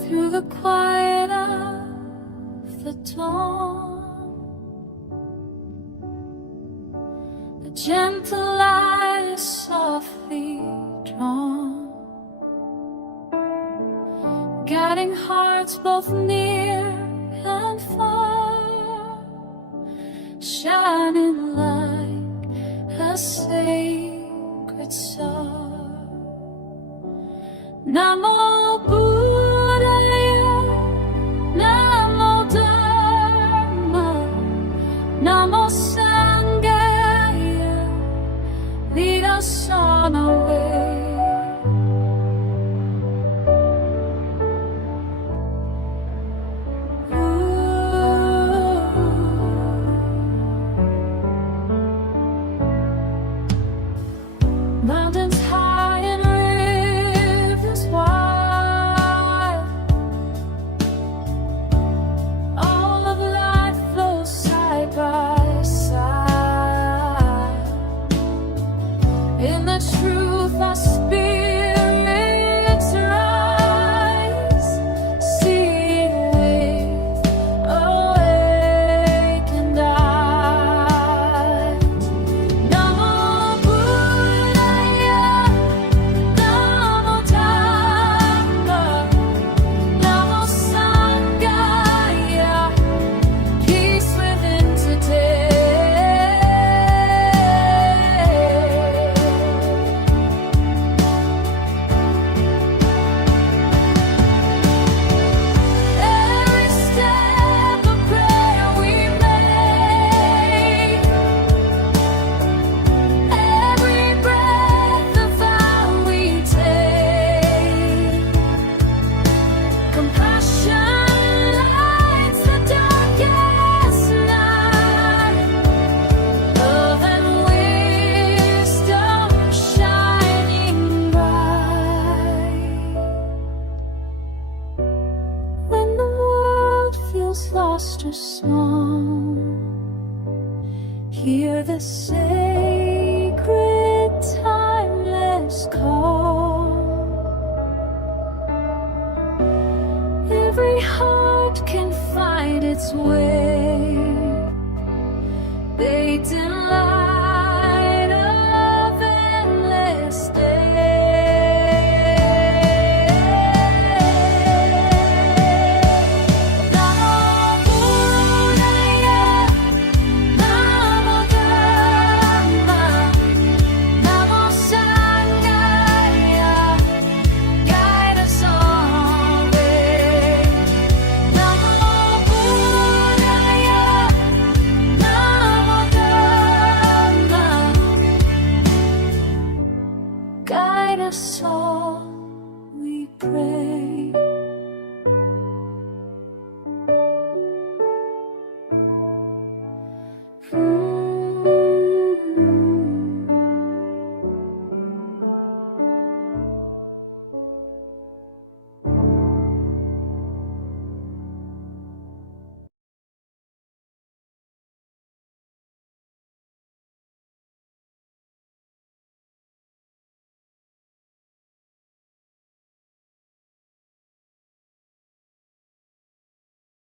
through the quiet of the dawn. A gentle light is softly drawn, guiding hearts both near and far, shining like a sacred star. Namo Buddhaya, Namo Dharma, Namo Sangaya, lead us on our way. Mountains high and rivers wide, all of life flows side by side. In the truth our spirits rise, seeing with awakened eyes. Namo Buddhaya, Namo Dharma, Namo Sangaya, peace within today. Every step of prayer we make, every breath a vow we take, compassion lights the darkest night, love and wisdom shining bright. When the world feels lost or small, hear the sacred timeless call. Every heart can find its way. They